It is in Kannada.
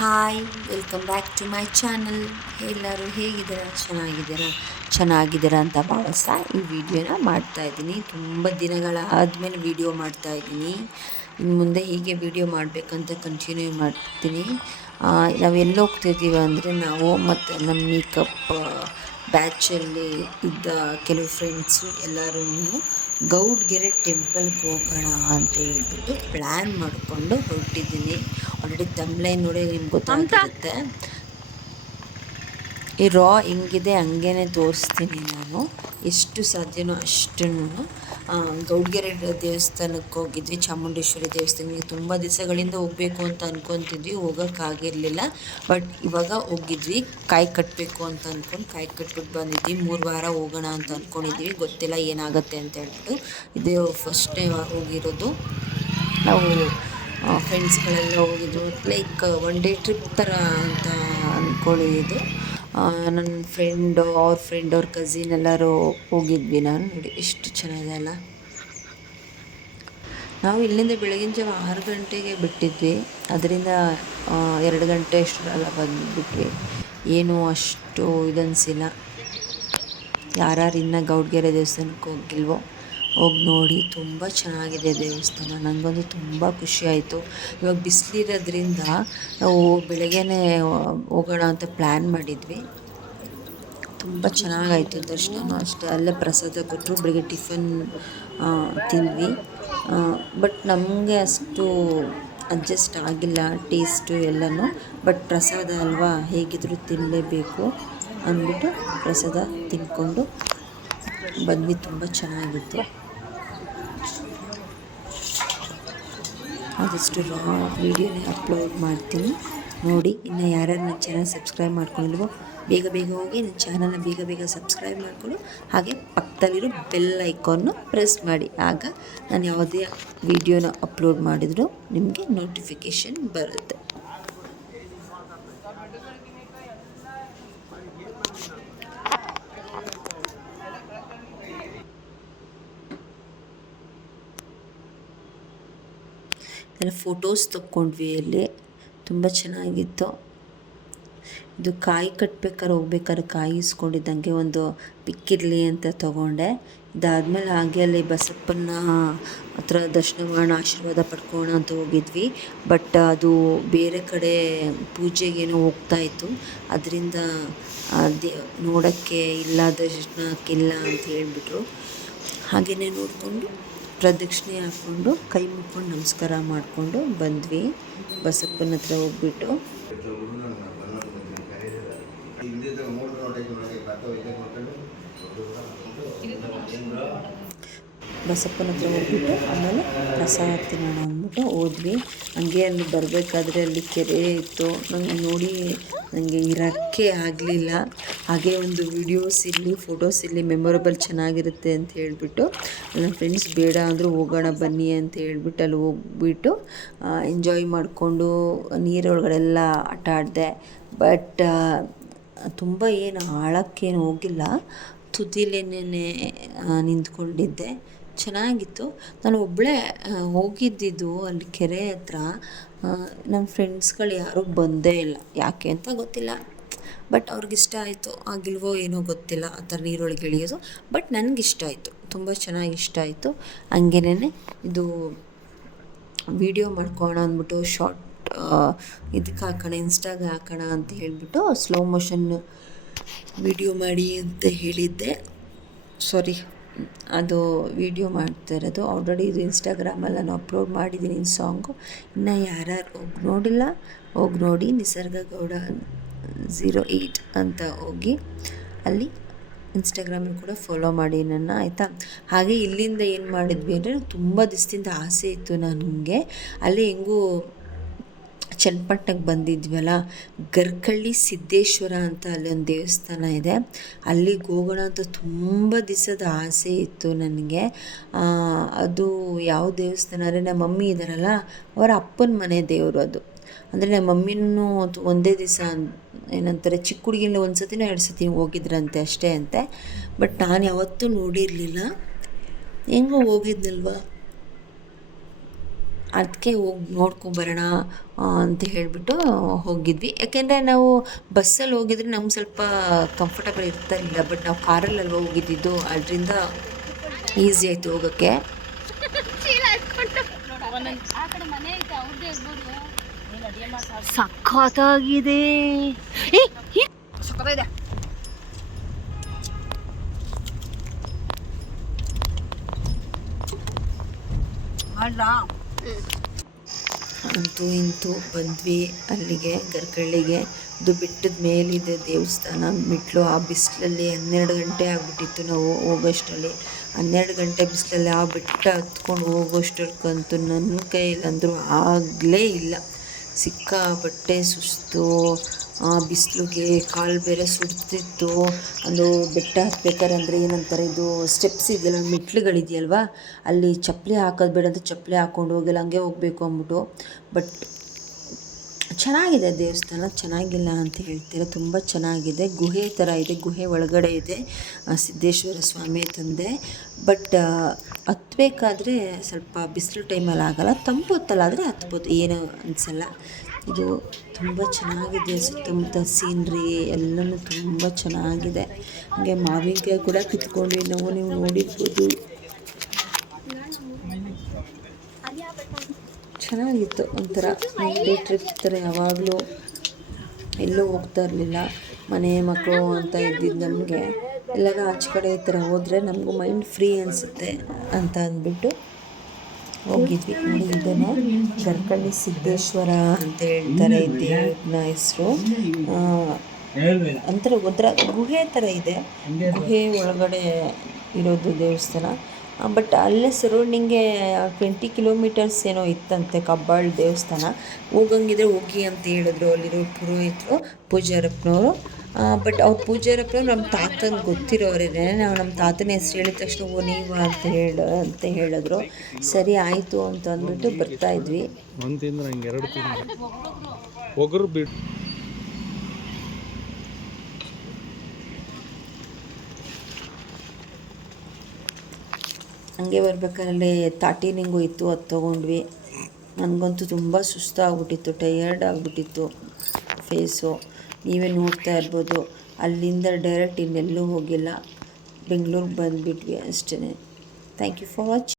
Hi, welcome back to my channel. ಎಲ್ಲರೂ ಹೇಗಿದ್ದೀರಾ? ಚೆನ್ನಾಗಿದ್ದೀರಾ ಅಂತ ಭಾವಿಸ್ತಾ ಈ ವಿಡಿಯೋನ ಮಾಡ್ತಾಯಿದ್ದೀನಿ. ತುಂಬ ದಿನಗಳ ಆದಮೇಲೆ ವಿಡಿಯೋ ಮಾಡ್ತಾಯಿದ್ದೀನಿ. ಇನ್ನು ಮುಂದೆ ಹೀಗೆ ವಿಡಿಯೋ ಮಾಡಬೇಕಂತ ಕಂಟಿನ್ಯೂ ಮಾಡ್ತೀನಿ. ನಾವು ಎಲ್ಲಿ ಹೋಗ್ತಾಯಿದ್ದೀವಿ ಅಂದರೆ, ನಾವು ಮತ್ತು ನಮ್ಮ ಮೇಕಪ್ ಬ್ಯಾಚಲ್ಲಿ ಇದ್ದ ಕೆಲವು ಫ್ರೆಂಡ್ಸು ಎಲ್ಲರೂ ಗೌಡ್ಗೆರೆ ಟೆಂಪಲ್ಗೆ ಹೋಗೋಣ ಅಂತ ಹೇಳ್ಬಿಟ್ಟು ಪ್ಲ್ಯಾನ್ ಮಾಡಿಕೊಂಡು ಹೊರಟಿದ್ದೀನಿ. ಆಲ್ರೆಡಿ ತಮ್ಲೈನ್ ನೋಡಿ ನಿಮ್ಗೆ ಗೊತ್ತಾಗಿರುತ್ತೆ. ಈ ಹೆಂಗಿದೆ ಹಂಗೇ ತೋರಿಸ್ತೀನಿ ನಾನು, ಎಷ್ಟು ಸಾಧ್ಯನೋ ಅಷ್ಟನ್ನು. ಗೌಡ್ಗೆರೆ ದೇವಸ್ಥಾನಕ್ಕೆ ಹೋಗಿದ್ವಿ, ಚಾಮುಂಡೇಶ್ವರಿ ದೇವಸ್ಥಾನಕ್ಕೆ. ತುಂಬ ದಿವಸಗಳಿಂದ ಹೋಗಬೇಕು ಅಂತ ಅಂದ್ಕೊತಿದ್ವಿ, ಹೋಗೋಕ್ಕಾಗಿರಲಿಲ್ಲ. ಬಟ್ ಇವಾಗ ಹೋಗಿದ್ವಿ, ಕಾಯಿ ಕಟ್ಟಬೇಕು ಅಂತ ಅಂದ್ಕೊಂಡು ಕಾಯಿ ಕಟ್ಬಿಟ್ಟು ಬಂದಿದ್ವಿ. 3 ವಾರ ಹೋಗೋಣ ಅಂತ ಅಂದ್ಕೊಂಡಿದ್ವಿ, ಗೊತ್ತಿಲ್ಲ ಏನಾಗುತ್ತೆ ಅಂತ ಹೇಳ್ಬಿಟ್ಟು. ಇದು ಫಸ್ಟ್ ಟೈಮ್ ಹೋಗಿರೋದು. ನಾವು ಫ್ರೆಂಡ್ಸ್ಗಳೆಲ್ಲ ಹೋಗಿದ್ದು, ಲೈಕ್ ಒನ್ ಡೇ ಟ್ರಿಪ್ ಥರ ಅಂತ ಅಂದ್ಕೊಂಡಿದ್ದು. ನನ್ನ ಫ್ರೆಂಡು, ಅವ್ರ ಕಸಿನ್ ಎಲ್ಲರೂ ಹೋಗಿದ್ವಿ. ನಾನು ನೋಡಿ ಎಷ್ಟು ಚೆನ್ನಾಗಿದೆ ಅಲ್ಲ. ನಾವು ಇಲ್ಲಿಂದ ಬೆಳಗಿನ ಜಾವ 6 ಗಂಟೆಗೆ ಬಿಟ್ಟಿದ್ವಿ, ಅದರಿಂದ 2 ಗಂಟೆ ಅಷ್ಟರಲ್ಲ ಬಂದುಬಿಟ್ವಿ. ಏನೂ ಅಷ್ಟು ಇದನ್ನಿಸಿಲ್ಲ. ಯಾರ್ಯಾರು ಇನ್ನೂ ಗೌಡ್ಗೆರೆ ದೇವಸ್ಥಾನಕ್ಕೆ ಹೋಗಿಲ್ವೋ ಹೋಗಿ ನೋಡಿ, ತುಂಬ ಚೆನ್ನಾಗಿದೆ ದೇವಸ್ಥಾನ. ನನಗಂತೂ ತುಂಬ ಖುಷಿ ಆಯಿತು. ಇವಾಗ ಬಿಸಿಲಿರೋದ್ರಿಂದ ನಾವು ಬೆಳಗ್ಗೆನೇ ಹೋಗೋಣ ಅಂತ ಪ್ಲ್ಯಾನ್ ಮಾಡಿದ್ವಿ. ತುಂಬ ಚೆನ್ನಾಗಾಯಿತು ದರ್ಶನ ಅಷ್ಟೇ. ಅಲ್ಲೇ ಪ್ರಸಾದ ಕೊಟ್ಟರು, ಬೆಳಗ್ಗೆ ಟಿಫನ್ ತಿಂದ್ವಿ. ಬಟ್ ನಮಗೆ ಅಷ್ಟು ಅಡ್ಜಸ್ಟ್ ಆಗಿಲ್ಲ ಟೇಸ್ಟು ಎಲ್ಲನೂ. ಬಟ್ ಪ್ರಸಾದ ಅಲ್ವಾ, ಹೇಗಿದ್ದರೂ ತಿನ್ನಲೇಬೇಕು ಅಂದ್ಬಿಟ್ಟು ಪ್ರಸಾದ ತಿಂದ್ಕೊಂಡು ಬಂದ್ವಿ. ತುಂಬ ಚೆನ್ನಾಗಿತ್ತು. ಆದಷ್ಟು ವೀಡಿಯೋನೇ ಅಪ್ಲೋಡ್ ಮಾಡ್ತೀನಿ ನೋಡಿ. ಇನ್ನು ಯಾರ್ಯಾರು ನನ್ನ ಚಾನಲ್ ಸಬ್ಸ್ಕ್ರೈಬ್ ಮಾಡ್ಕೊಂಡಿಲ್ವೋ ಬೇಗ ಹೋಗಿ ನನ್ನ ಚಾನಲ್ನ ಬೇಗ ಸಬ್ಸ್ಕ್ರೈಬ್ ಮಾಡಿಕೊಂಡು, ಹಾಗೆ ಪಕ್ಕದಲ್ಲಿರೋ ಬೆಲ್ ಐಕಾನ್ನು ಪ್ರೆಸ್ ಮಾಡಿ. ಆಗ ನಾನು ಯಾವುದೇ ವೀಡಿಯೋನ ಅಪ್ಲೋಡ್ ಮಾಡಿದರೂ ನಿಮಗೆ ನೋಟಿಫಿಕೇಷನ್ ಬರುತ್ತೆ. ಎಲ್ಲ ಫೋಟೋಸ್ ತಕ್ಕೊಂಡ್ವಿ ಅಲ್ಲಿ, ತುಂಬ ಚೆನ್ನಾಗಿತ್ತು. ಇದು ಕಾಯಿ ಕಟ್ಬೇಕಾದ್ರೆ ಹೋಗ್ಬೇಕಾದ್ರೆ ಕಾಯಿ ಇಸ್ಕೊಂಡಿದ್ದಂಗೆ ಒಂದು ಪಿಕ್ಕಿರಲಿ ಅಂತ ತೊಗೊಂಡೆ. ಇದಾದಮೇಲೆ ಹಾಗೆ ಅಲ್ಲಿ ಬಸಪ್ಪನ ಹತ್ರ ದರ್ಶನ ಮಾಡೋಣ, ಆಶೀರ್ವಾದ ಪಡ್ಕೊಳ್ಳೋಣ ಅಂತ ಹೋಗಿದ್ವಿ. ಬಟ್ ಅದು ಬೇರೆ ಕಡೆ ಪೂಜೆಗೇನೋ ಹೋಗ್ತಾಯಿತ್ತು, ಅದರಿಂದ ನೋಡೋಕ್ಕೆ ಇಲ್ಲ, ದರ್ಶನಕ್ಕಿಲ್ಲ ಅಂತ ಹೇಳಿಬಿಟ್ರು. ಹಾಗೆಯೇ ನೋಡಿಕೊಂಡು ಪ್ರದಕ್ಷಿಣೆ ಹಾಕ್ಕೊಂಡು ಕೈ ಮುಕ್ಕೊಂಡು ನಮಸ್ಕಾರ ಮಾಡಿಕೊಂಡು ಬಂದ್ವಿ. ಬಸಪ್ಪನ ಹತ್ರ ಹೋಗ್ಬಿಟ್ಟು ಆಮೇಲೆ ಪ್ರಸಾದ ತಿನ್ನೋಣ ಅಂದ್ಬಿಟ್ಟು ಹೋದ್ವಿ. ಹಂಗೆ ಅಲ್ಲಿ ಬರಬೇಕಾದ್ರೆ ಅಲ್ಲಿ ಕೆರೆ ಇತ್ತು. ನಂಗೆ ನೋಡಿ ನನಗೆ ಇರೋಕ್ಕೆ ಆಗಲಿಲ್ಲ. ಹಾಗೆ ಒಂದು ವೀಡಿಯೋಸ್ ಇರಲಿ, ಫೋಟೋಸ್ ಇರಲಿ, ಮೆಮೊರೇಬಲ್ ಚೆನ್ನಾಗಿರುತ್ತೆ ಅಂತ ಹೇಳಿಬಿಟ್ಟು ನನ್ನ ಫ್ರೆಂಡ್ಸ್ ಬೇಡ ಅಂದರೂ ಹೋಗೋಣ ಬನ್ನಿ ಅಂತ ಹೇಳ್ಬಿಟ್ಟು ಅಲ್ಲಿ ಹೋಗ್ಬಿಟ್ಟು ಎಂಜಾಯ್ ಮಾಡಿಕೊಂಡು ನೀರೊಳಗಡೆಲ್ಲ ಆಟ ಆಡಿದೆ. ಬಟ್ ತುಂಬ ಏನು ಆಳಕ್ಕೇನು ಹೋಗಿಲ್ಲ, ತುದಿಲೇನೇ ನಿಂತ್ಕೊಂಡಿದ್ದೆ. ಚೆನ್ನಾಗಿತ್ತು. ನಾನು ಒಬ್ಬಳೇ ಹೋಗಿದ್ದಿದ್ದು ಅಲ್ಲಿ ಕೆರೆ ಹತ್ರ. ನಮ್ಮ ಫ್ರೆಂಡ್ಸ್ಗಳು ಯಾರೂ ಬಂದೇ ಇಲ್ಲ, ಯಾಕೆ ಅಂತ ಗೊತ್ತಿಲ್ಲ. ಬಟ್ ಅವ್ರಿಗಿಷ್ಟ ಆಯಿತು, ಆಗಿಲ್ವೋ ಏನೋ ಗೊತ್ತಿಲ್ಲ ಆ ಥರ ನೀರೊಳಗೆ ಇಳಿಯೋದು. ಬಟ್ ನನಗಿಷ್ಟ ಆಯಿತು, ತುಂಬ ಚೆನ್ನಾಗಿ ಇಷ್ಟ ಆಯಿತು. ಹಂಗೇನೆ ಇದು ವಿಡಿಯೋ ಮಾಡ್ಕೊಳ್ಳೋಣ ಅಂದ್ಬಿಟ್ಟು ಶಾರ್ಟ್ ಇದಕ್ಕೆ ಹಾಕೋಣ, ಇನ್ಸ್ಟಾಗೆ ಹಾಕೋಣ ಅಂತ ಹೇಳಿಬಿಟ್ಟು ಸ್ಲೋ ಮೋಷನ್ ವಿಡಿಯೋ ಮಾಡಿ ಅಂತ ಹೇಳಿದ್ದೆ. ಸಾರಿ, ಅದು ವಿಡಿಯೋ ಮಾಡ್ತಾ ಇರೋದು. ಆಲ್ರೆಡಿ ಇದು ಇನ್ಸ್ಟಾಗ್ರಾಮಲ್ಲಿ ನಾನು ಅಪ್ಲೋಡ್ ಮಾಡಿದ್ದೀನಿ ಸಾಂಗು. ಇನ್ನು ಯಾರ್ಯಾರು ನೋಡಿಲ್ಲ ಹೋಗಿ ನೋಡಿ. ನಿಸರ್ಗ ಗೌಡ 08 ಅಂತ ಹೋಗಿ ಅಲ್ಲಿ ಇನ್ಸ್ಟಾಗ್ರಾಮಲ್ಲಿ ಕೂಡ ಫಾಲೋ ಮಾಡಿ ನನ್ನ, ಆಯಿತಾ. ಹಾಗೆ ಇಲ್ಲಿಂದ ಏನು ಮಾಡಿದ್ವಿ ಅಂದರೆ, ತುಂಬ ದಿವಸದಿಂದ ಆಸೆ ಇತ್ತು ನನಗೆ. ಅಲ್ಲಿ ಹೆಂಗೂ ಚನ್ನಪಟ್ಟಣಕ್ಕೆ ಬಂದಿದ್ವಲ್ಲ, ಗರ್ಕಳ್ಳಿ ಸಿದ್ದೇಶ್ವರ ಅಂತ ಅಲ್ಲೊಂದು ದೇವಸ್ಥಾನ ಇದೆ, ಅಲ್ಲಿಗೆ ಹೋಗೋಣ ಅಂತ ತುಂಬ ದಿವಸದ ಆಸೆ ಇತ್ತು ನನಗೆ. ಅದು ಯಾವ ದೇವಸ್ಥಾನ ಅಂದರೆ, ನಮ್ಮ ಮಮ್ಮಿ ಇದ್ದಾರಲ್ಲ ಅವರ ಅಪ್ಪನ ಮನೆ ದೇವರು ಅದು. ಅಂದರೆ ನಮ್ಮ ಮಮ್ಮಿನೂ ಒಂದೇ ದಿವಸ ಏನಂತಾರೆ, ಚಿಕ್ಕ ಹುಡುಗಿನ 1 ಸತಿನೋ 2 ಸತಿ ಹೋಗಿದ್ರಂತೆ ಅಷ್ಟೇ ಅಂತೆ. ಬಟ್ ನಾನು ಯಾವತ್ತೂ ನೋಡಿರಲಿಲ್ಲ, ಹೆಂಗೋ ಹೋಗಿದ್ನಲ್ವ ಅದಕ್ಕೆ ಹೋಗಿ ನೋಡ್ಕೊಂಬರೋಣ ಅಂತ ಹೇಳಿಬಿಟ್ಟು ಹೋಗಿದ್ವಿ. ಯಾಕೆಂದರೆ ನಾವು ಬಸ್ಸಲ್ಲಿ ಹೋಗಿದ್ರೆ ನಮ್ಗೆ ಸ್ವಲ್ಪ ಕಂಫರ್ಟಬಲ್ ಇರ್ತಾರಿಲ್ಲ, ಬಟ್ ನಾವು ಕಾರಲ್ಲಲ್ವ ಹೋಗಿದ್ದಿದ್ದು, ಅದರಿಂದ ಈಸಿ ಆಯಿತು ಹೋಗೋಕ್ಕೆ. ಸಖತ್ತಾಗಿದೆ. ಅಂತೂ ಇಂತೂ ಬಂದ್ವಿ ಅಲ್ಲಿಗೆ, ಗರ್ಕಳ್ಳಿಗೆ. ಅದು ಬೆಟ್ಟದ ಮೇಲಿದೆ ದೇವಸ್ಥಾನ, ಮೆಟ್ಲು. ಆ ಬಿಸಿಲಲ್ಲಿ 12 ಗಂಟೆ ಆಗಿಬಿಟ್ಟಿತ್ತು ನಾವು ಹೋಗೋಷ್ಟರಲ್ಲಿ. 12 ಗಂಟೆ ಬಿಸಿಲಲ್ಲಿ ಆ ಬೆಟ್ಟ ಹತ್ಕೊಂಡು ಹೋಗೋಷ್ಟಕ್ಕಂತೂ ನನ್ನ ಕೈಯಲ್ಲಂದರೂ ಆಗಲೇ ಇಲ್ಲ. ಸಿಕ್ಕಾಪಟ್ಟೆ ಸುಸ್ತು, ಬಿಸಿಲಿಗೆ ಕಾಲು ಬೇರೆ ಸುಡ್ತಿತ್ತು. ಅದು ಬೆಟ್ಟ ಹತ್ಬೇಕಾದ್ರೆ ಅಂದರೆ ಏನಂತಾರೆ, ಇದು ಸ್ಟೆಪ್ಸ್ ಇದೆಯಲ್ಲ, ಮೆಟ್ಲುಗಳಿದೆಯಲ್ವ, ಅಲ್ಲಿ ಚಪ್ಪಲಿ ಹಾಕೋದು ಬೇಡ ಅಂತ ಚಪ್ಪಲಿ ಹಾಕ್ಕೊಂಡು ಹೋಗಿಲ್ಲ, ಹಂಗೆ ಹೋಗಬೇಕು ಅಂದ್ಬಿಟ್ಟು. ಬಟ್ ಚೆನ್ನಾಗಿದೆ ದೇವಸ್ಥಾನ, ಚೆನ್ನಾಗಿಲ್ಲ ಅಂತ ಹೇಳ್ತೀರ, ತುಂಬ ಚೆನ್ನಾಗಿದೆ. ಗುಹೆ ಥರ ಇದೆ, ಗುಹೆ ಒಳಗಡೆ ಇದೆ ಸಿದ್ದೇಶ್ವರ ಸ್ವಾಮಿ ತಂದೆ. ಬಟ್ ಹತ್ಬೇಕಾದ್ರೆ ಸ್ವಲ್ಪ ಬಿಸಿಲು ಟೈಮಲ್ಲಿ ಆಗೋಲ್ಲ, ತಂಪು ಹೊತ್ತಲ್ಲಾದರೆ ಹತ್ಬೋದು, ಏನು ಅನಿಸಲ್ಲ. ಇದು ತುಂಬ ಚೆನ್ನಾಗಿದೆ, ಸುತ್ತಮುತ್ತ ಸೀನ್ರಿ ಎಲ್ಲನೂ ತುಂಬ ಚೆನ್ನಾಗಿದೆ. ಹಾಗೆ ಮಾವಿನಕಾಯಿ ಕೂಡ ಕಿತ್ಕೊಂಡ್ವಿ ನಾವು, ನೀವು ನೋಡಿರ್ಬೋದು. ಚೆನ್ನಾಗಿತ್ತು, ಒಂಥರ ಡೇ ಟ್ರಿಪ್ ಥರ. ಯಾವಾಗಲೂ ಎಲ್ಲೂ ಹೋಗ್ತಾ ಇರಲಿಲ್ಲ, ಮನೆ ಮಕ್ಕಳು ಅಂತ ಇದ್ದಿದ್ದು ನಮಗೆ. ಎಲ್ಲರೂ ಆಚೆ ಕಡೆ ಈ ಥರ ಹೋದರೆ ನಮಗೂ ಮೈಂಡ್ ಫ್ರೀ ಅನಿಸುತ್ತೆ ಅಂತ ಅಂದ್ಬಿಟ್ಟು ಹೋಗಿದ್ವಿ. ನೋಡಿ, ಇದನ್ನು ಗರ್ಕಳ್ಳಿ ಸಿದ್ದೇಶ್ವರ ಅಂತ ಹೇಳ್ತಾರೆ ದೇವ್ರನ್ನ ಹೆಸರು. ಒಂಥರ ಗುಹೆ ಥರ ಇದೆ, ಗುಹೆ ಒಳಗಡೆ ಇರೋದು ದೇವಸ್ಥಾನ. ಬಟ್ ಅಲ್ಲೇ ಸರೌಂಡಿಂಗೆ 20 ಕಿಲೋಮೀಟರ್ಸ್ ಏನೋ ಇತ್ತಂತೆ ಕಬ್ಬಾಳ್ ದೇವಸ್ಥಾನ. ಹೋಗಂಗಿದ್ರೆ ಹೋಗಿ ಅಂತ ಹೇಳಿದ್ರು ಅಲ್ಲಿರೋ ಪುರೋಹಿತರು, ಪೂಜಾರಪ್ಪನವರು. ಬಟ್ ಅವ್ರು ಪೂಜಾರಪ್ಪನವ್ರು ನಮ್ಮ ತಾತನ ಗೊತ್ತಿರೋರೇನೆ. ನಾವು ನಮ್ಮ ತಾತನ ಹೆಸ್ರು ಹೇಳಿದ ತಕ್ಷಣ ಓ ನೀವು ಅಂತ ಹೇಳಿದ್ರು. ಸರಿ ಆಯಿತು ಅಂತ ಅಂದ್ಬಿಟ್ಟು ಬರ್ತಾಯಿದ್ವಿ. ಹಂಗೆ ಬರ್ಬೇಕಾದ್ರೆ ತಾಟಿನಿಂಗು ಇತ್ತು, ಅದು ತೊಗೊಂಡ್ವಿ. ನನಗಂತೂ ತುಂಬ ಸುಸ್ತಾಗ್ಬಿಟ್ಟಿತ್ತು, ಟಯರ್ಡ್ ಆಗಿಬಿಟ್ಟಿತ್ತು ಫೇಸು. ನೀವೇ ನೋಡ್ತಾ ಇರ್ಬೋದು. ಅಲ್ಲಿಂದ ಡೈರೆಕ್ಟ್ ಇನ್ನೆಲ್ಲೂ ಹೋಗಿಲ್ಲ, ಬೆಂಗಳೂರಿಗೆ ಬಂದುಬಿಟ್ವಿ ಅಷ್ಟೇ. Thank you for watching.